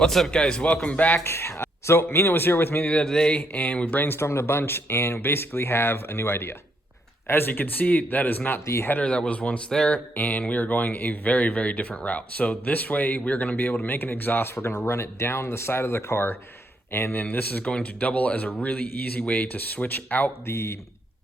What's up, guys? Welcome back. So Mina was here with me the other day and we brainstormed a bunch and we basically have a new idea. As you can see, that is not the header that was once there, and we are going a very different route. So this way we're going to be able to make an exhaust. We're going to run it down the side of the car, and then this is going to double as a really easy way to switch out the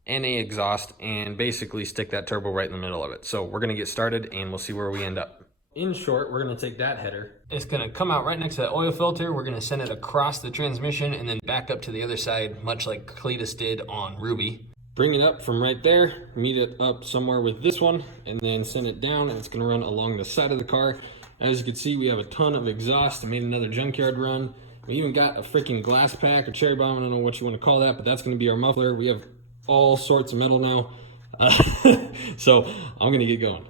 NA exhaust and basically stick that turbo right in the middle of it. So we're going to get started and we'll see where we end up. In short, we're going to take that header. It's going to come out right next to that oil filter. We're going to send it across the transmission and then back up to the other side, much like Cletus did on Ruby. Bring it up from right there, meet it up somewhere with this one, and then send it down, and it's going to run along the side of the car. As you can see, we have a ton of exhaust. I made another junkyard run. We even got a freaking glass pack, a cherry bomb, I don't know what you want to call that, but that's going to be our muffler. We have all sorts of metal now. So I'm going to get going.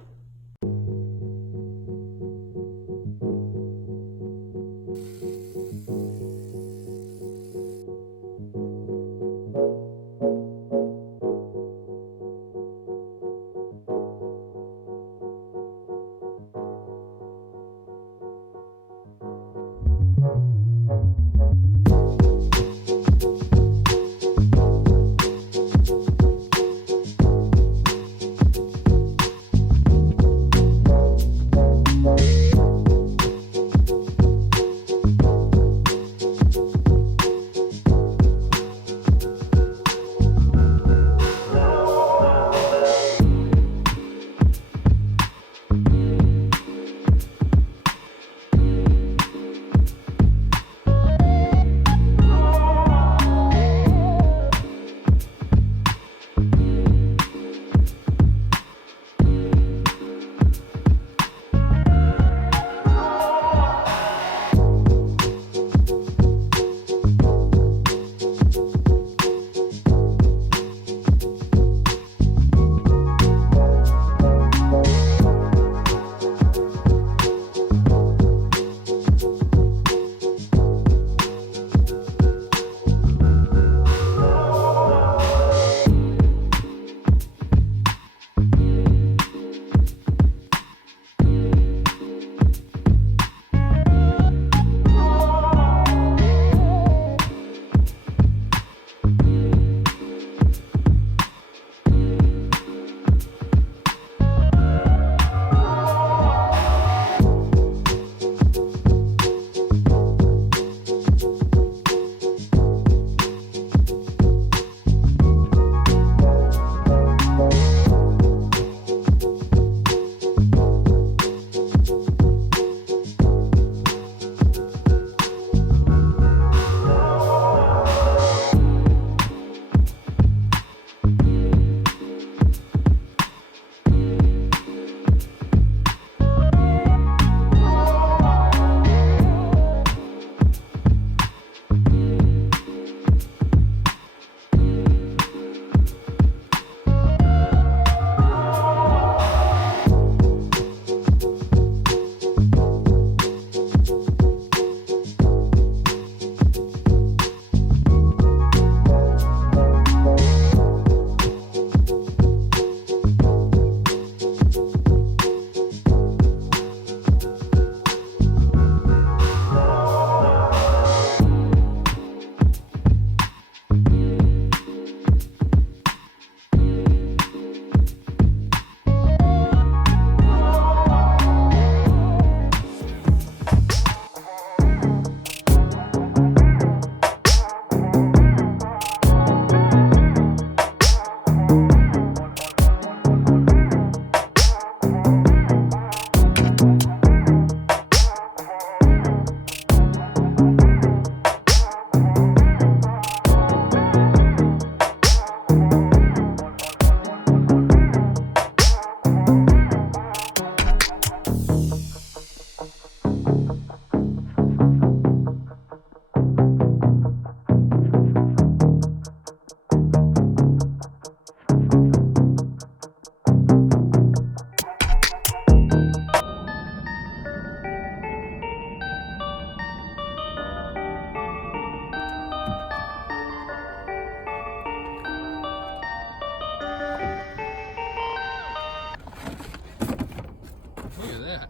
Look at that.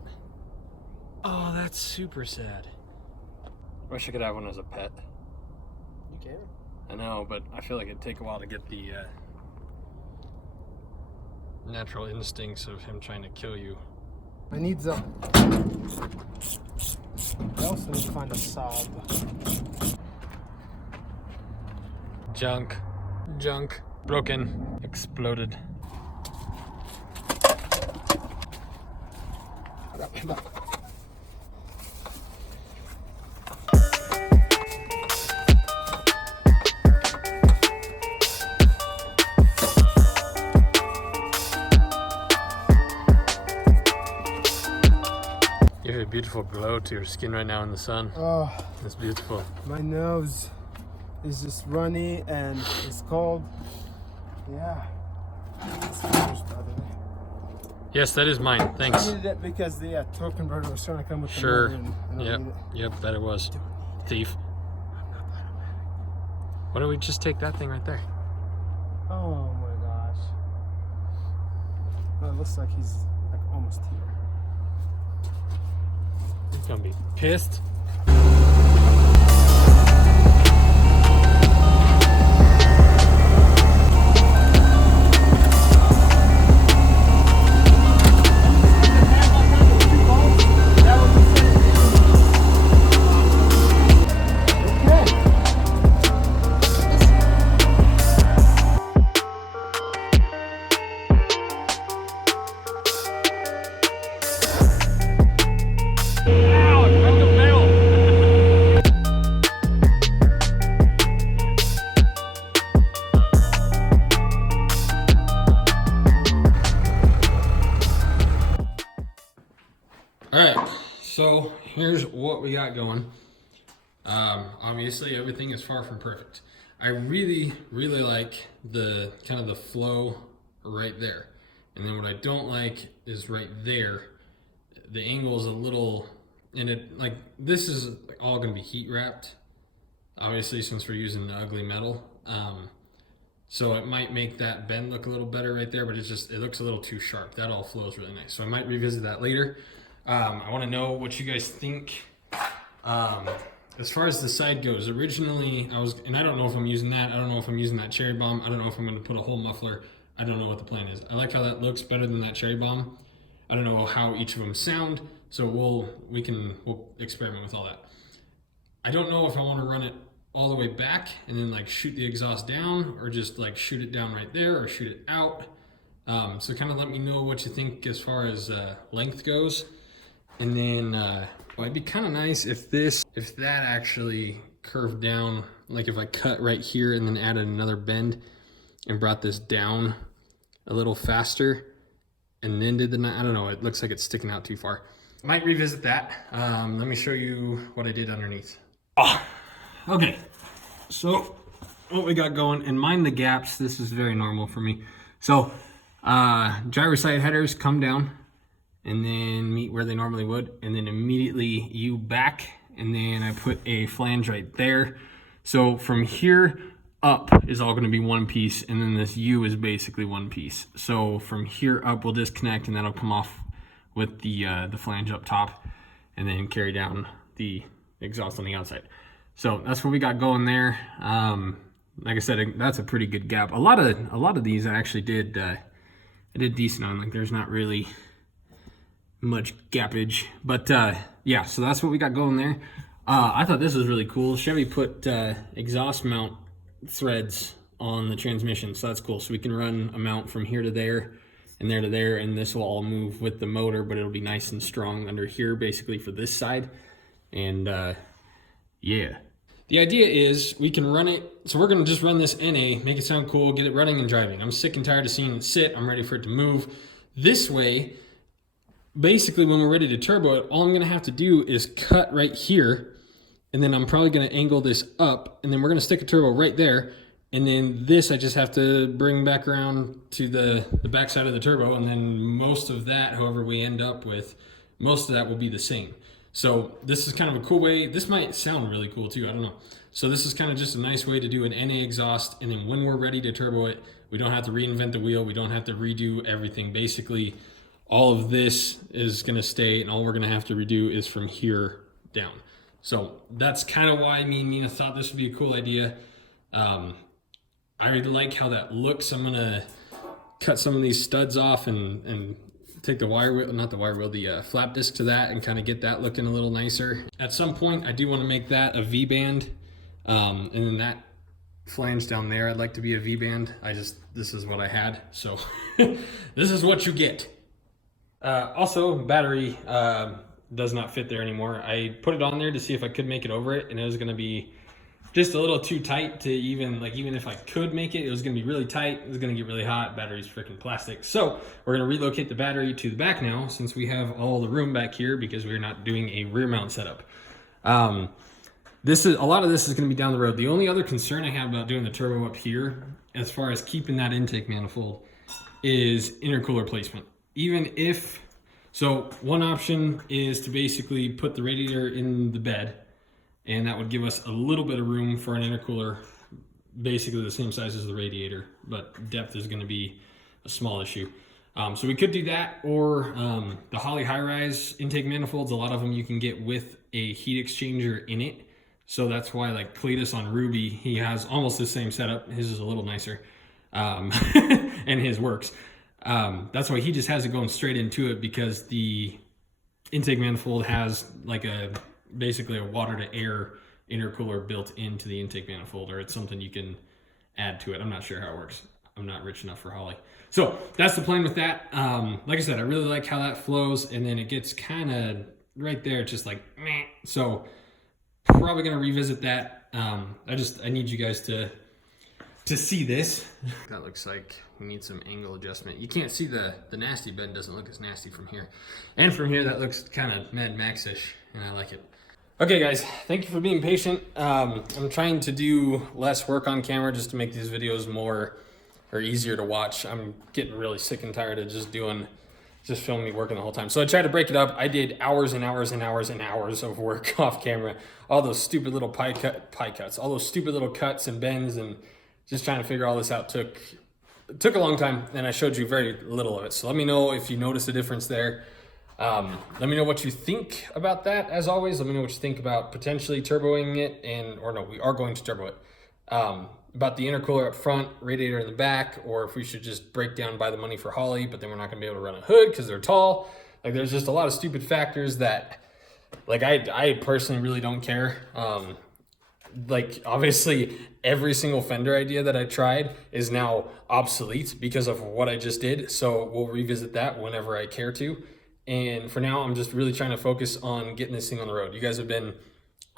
Oh, that's super sad. Wish I could have one as a pet. You can. I know, but I feel like it'd take a while to get the natural instincts of him trying to kill you. I need the. I also need to find a sob. Junk. Junk. Broken. Exploded. You have a beautiful glow to your skin right now in the sun. Oh, It's beautiful. my nose is just runny and it's cold. Yeah. It's yours, by the way. Yes, that is mine. I Thanks. needed it because the torque converter was trying to come with the Sure. motor and I don't Yep. need it. Yep, that it was. Thief. Why don't we just take that thing right there? Oh my gosh. Well, it looks like he's like almost here. He's gonna be pissed. All right, so here's what we got going. Obviously, everything is far from perfect. I really, really like the kind of the flow right there. And then what I don't like is right there. The angle is a little, and it like this is all gonna be heat wrapped. Obviously, since we're using the ugly metal. So it might make that bend look a little better right there, but it looks a little too sharp. That all flows really nice. So I might revisit that later. I want to know what you guys think. As far as the side goes, originally and I don't know if I'm using that. I don't know if I'm using that cherry bomb. I don't know if I'm going to put a whole muffler. I don't know what the plan is. I like how that looks better than that cherry bomb. I don't know how each of them sound, so we'll experiment with all that. I don't know if I want to run it all the way back and then like shoot the exhaust down, or just like shoot it down right there, or shoot it out. So kind of let me know what you think as far as length goes. And then it'd be kind of nice if that actually curved down, like if I cut right here and then added another bend and brought this down a little faster and then did I don't know, it looks like it's sticking out too far. Might revisit that. Let me show you what I did underneath. Oh, okay. So what we got going, and mind the gaps, this is very normal for me. So driver side headers come down and then meet where they normally would, and then immediately U back, and then I put a flange right there. So from here up is all gonna be one piece, and then this U is basically one piece. So from here up we'll disconnect, and that'll come off with the flange up top, and then carry down the exhaust on the outside. So that's what we got going there. Like I said, that's a pretty good gap. A lot of these I actually did I did decent on. Like there's not really much gappage, but yeah, so that's what we got going there. I thought this was really cool. Chevy put exhaust mount threads on the transmission, so that's cool. So we can run a mount from here to there and there to there, and this will all move with the motor, but it'll be nice and strong under here basically for this side. And yeah, the idea is we can run it, so we're gonna just run this NA, make it sound cool, get it running and driving. I'm sick and tired of seeing it sit. I'm ready for it to move. This way, basically when we're ready to turbo it, all I'm gonna have to do is cut right here, and then I'm probably gonna angle this up, and then we're gonna stick a turbo right there, and then this I just have to bring back around to the back side of the turbo, and then most of that, however we end up with, most of that will be the same. So this is kind of a cool way. This might sound really cool too, I don't know. So this is kind of just a nice way to do an NA exhaust, and then when we're ready to turbo it, we don't have to reinvent the wheel, we don't have to redo everything. Basically, all of this is gonna stay, and all we're gonna have to redo is from here down. So that's kind of why me and Nina thought this would be a cool idea. I like how that looks. I'm gonna cut some of these studs off and take the wire wheel, not the wire wheel, the flap disc to that, and kind of get that looking a little nicer. At some point, I do want to make that a V-band, and then that flange down there, I'd like to be a V-band. This is what I had, so this is what you get. Also, battery does not fit there anymore. I put it on there to see if I could make it over it, and it was gonna be just a little too tight to even if I could make it, it was gonna be really tight. It was gonna get really hot. Battery's freaking plastic. So we're gonna relocate the battery to the back now, since we have all the room back here, because we're not doing a rear mount setup. A lot of this is gonna be down the road. The only other concern I have about doing the turbo up here, as far as keeping that intake manifold, is intercooler placement. So one option is to basically put the radiator in the bed, and that would give us a little bit of room for an intercooler, basically the same size as the radiator, but depth is going to be a small issue. So we could do that, or the Holley high-rise intake manifolds, a lot of them you can get with a heat exchanger in it. So that's why, like Cletus on Ruby, he has almost the same setup. His is a little nicer, and his works. That's why he just has it going straight into it, because the intake manifold has like basically a water to air intercooler built into the intake manifold, or it's something you can add to it. I'm not sure how it works. I'm not rich enough for Holley. So that's the plan with that. Like I said, I really like how that flows, and then it gets kind of right there, just like meh. So probably gonna revisit that. I need you guys to see this. That looks like we need some angle adjustment. You can't see the nasty bed, doesn't look as nasty from here. And from here, that looks kind of Mad Max-ish, and I like it. Okay guys, thank you for being patient. I'm trying to do less work on camera just to make these videos easier to watch. I'm getting really sick and tired of just filming me working the whole time. So I tried to break it up. I did hours and hours and hours and hours of work off camera. All those stupid little pie cuts, all those stupid little cuts and bends, and just trying to figure all this out took a long time, and I showed you very little of it. So let me know if you notice a difference there. Let me know what you think about that. As always, let me know what you think about potentially turboing it, we are going to turbo it. About the intercooler up front, radiator in the back, or if we should just break down, buy the money for Holley, but then we're not gonna be able to run a hood because they're tall. Like, there's just a lot of stupid factors that, like, I personally really don't care. Like, obviously every single fender idea that I tried is now obsolete because of what I just did. So we'll revisit that whenever I care to. And for now, I'm just really trying to focus on getting this thing on the road. You guys have been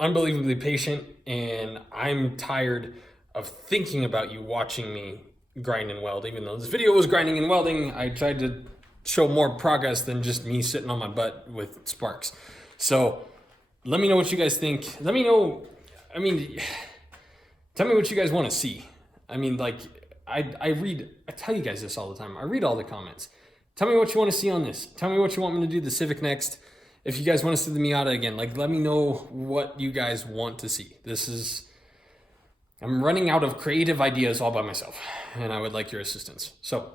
unbelievably patient, and I'm tired of thinking about you watching me grind and weld. Even though this video was grinding and welding, I tried to show more progress than just me sitting on my butt with sparks. So let me know what you guys think. Let me know, tell me what you guys want to see. Like, I tell you guys this all the time. I read all the comments. Tell me what you want to see on this. Tell me what you want me to do the Civic next. If you guys want to see the Miata again, like, let me know what you guys want to see. I'm running out of creative ideas all by myself, and I would like your assistance. So,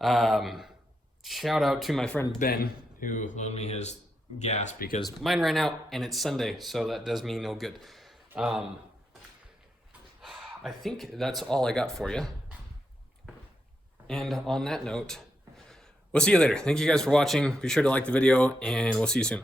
shout out to my friend Ben, who loaned me his gas because mine ran out and it's Sunday, so that does me no good. I think that's all I got for you. And on that note, we'll see you later. Thank you guys for watching. Be sure to like the video, and we'll see you soon.